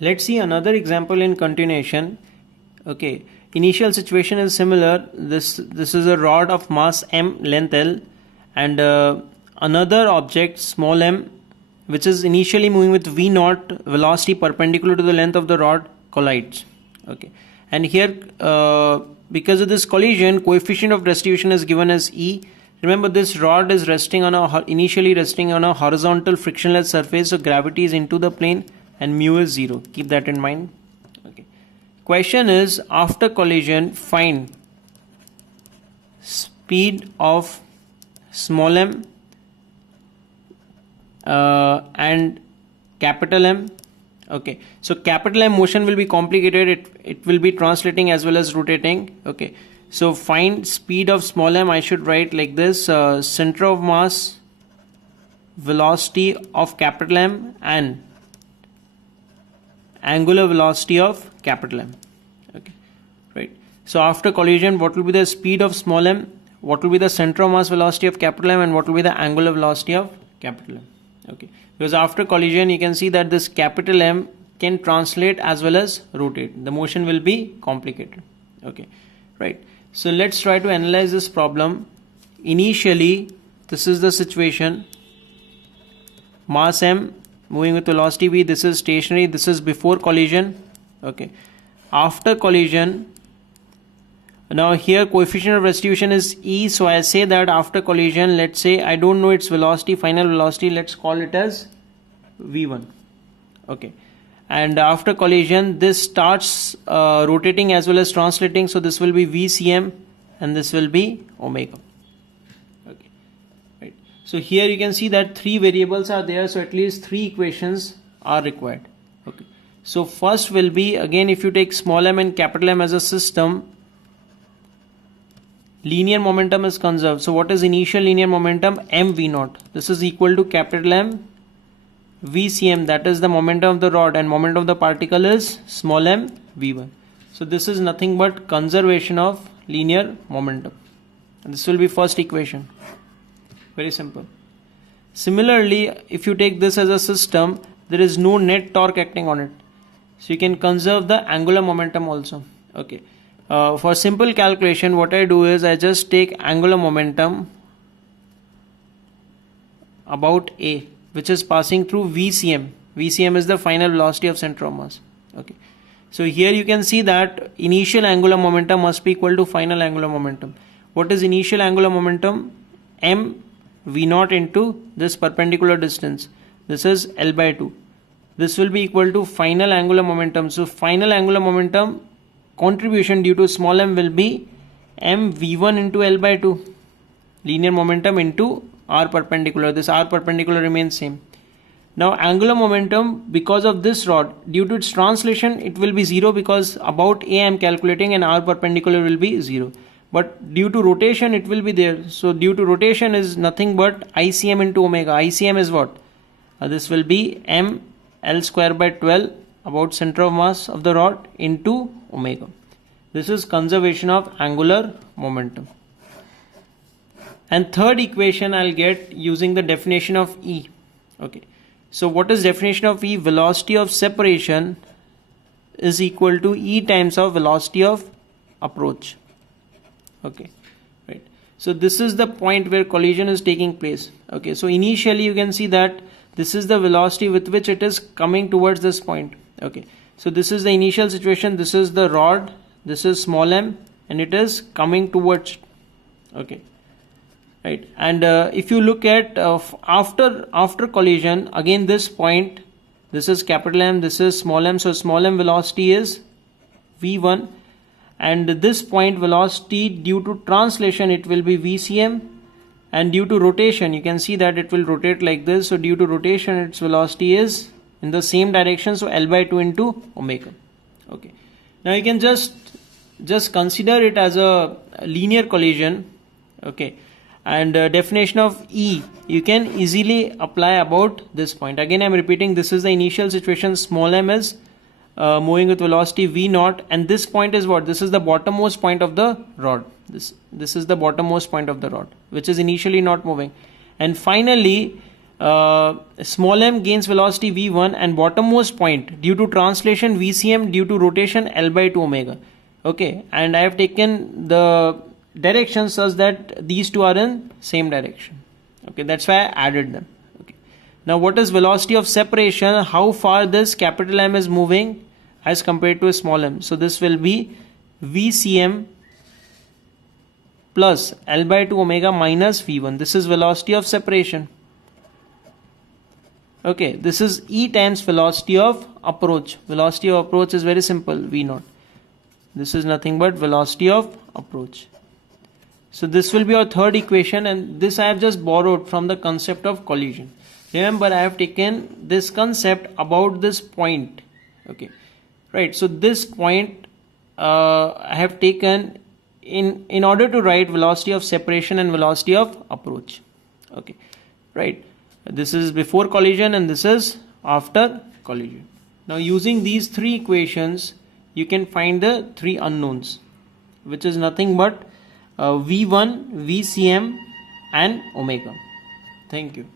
Let's see another example in continuation. Okay, initial situation is similar. This is a rod of mass m, length l, and another object small m, which is initially moving with v naught velocity perpendicular to the length of the rod, collides. Okay, and here because of this collision, coefficient of restitution is given as e. Remember, this rod is initially resting on a horizontal frictionless surface, so gravity is into the plane and mu is 0. Keep that in mind. Okay. Question is, after collision, find speed of small m and capital M. Okay, so capital M motion will be complicated. It will be translating as well as rotating. Okay, so find speed of small m. I should write like this: center of mass, velocity of capital M, and angular velocity of capital M. Okay, right. So after collision, what will be the speed of small m? What will be the center of mass velocity of capital M, and what will be the angular velocity of capital M? Okay, because after collision you can see that this capital M can translate as well as rotate. The motion will be complicated. Okay, right. So let's try to analyze this problem. Initially, this is the situation: mass m moving with velocity v. This is stationary. This is before collision. Okay, after collision, now here coefficient of restitution is e, so I say that after collision, let's say I don't know its velocity, final velocity, let's call it as v1. Okay, and after collision this starts rotating as well as translating, so this will be vcm and this will be omega. Okay, right. So here you can see that three variables are there, so at least three equations are required. Okay, so first will be, again, if you take small m and capital M as a system, linear momentum is conserved. So what is initial linear momentum? mv0. This is equal to capital M vcm, that is the momentum of the rod, and momentum of the particle is small m v1. So this is nothing but conservation of linear momentum, and this will be first equation. Very simple. Similarly, if you take this as a system, there is no net torque acting on it, so you can conserve the angular momentum also. Okay. For simple calculation, what I do is I just take angular momentum about A, which is passing through VCM. VCM is the final velocity of center of mass. Okay, so here you can see that initial angular momentum must be equal to final angular momentum. What is initial angular momentum? M V0 into this perpendicular distance. This is L by 2. This will be equal to final angular momentum. So final angular momentum contribution due to small m will be m v1 into L by 2, linear momentum into r perpendicular. This r perpendicular remains same. Now angular momentum, because of this rod, due to its translation, it will be 0, because about A I am calculating and r perpendicular will be 0. But due to rotation it will be there. So due to rotation is nothing but ICM into omega. ICM is what? This will be m L square by 12 about center of mass of the rod into omega. This is conservation of angular momentum. And third equation I'll get using the definition of E. Okay, so what is definition of E? Velocity of separation is equal to E times of velocity of approach. Okay, right. So this is the point where collision is taking place. Okay, so initially you can see that this is the velocity with which it is coming towards this point. Okay, so this is the initial situation. This is the rod, this is small m, and it is coming towards. Okay, right. And if you look at after collision, again this point, this is capital M, this is small m, so small m velocity is v1, and this point velocity due to translation it will be vcm, and due to rotation you can see that it will rotate like this, so due to rotation its velocity is in the same direction, so L by 2 into omega. Okay, now you can just consider it as a linear collision. Okay, and definition of E you can easily apply about this point. Again I am repeating, this is the initial situation. Small m is moving with velocity v0, and this point is what? This is the bottommost point of the rod. This is the bottommost point of the rod, which is initially not moving. And finally small m gains velocity v1 and bottommost point due to translation vcm due to rotation L by 2 omega. Okay, and I have taken the direction such that these two are in same direction. Okay, that's why I added them. Okay, now what is velocity of separation? How far this capital M is moving as compared to a small m. So this will be vcm plus L by 2 omega minus v1. This is velocity of separation. Okay, this is E times velocity of approach. Velocity of approach is very simple, v0. This is nothing but velocity of approach. So this will be our third equation, and this I have just borrowed from the concept of collision. Remember, I have taken this concept about this point. Okay, right. So this point I have taken in order to write velocity of separation and velocity of approach. Okay, right. This is before collision and this is after collision. Now using these three equations, you can find the three unknowns, which is nothing but v1, vcm and omega. Thank you.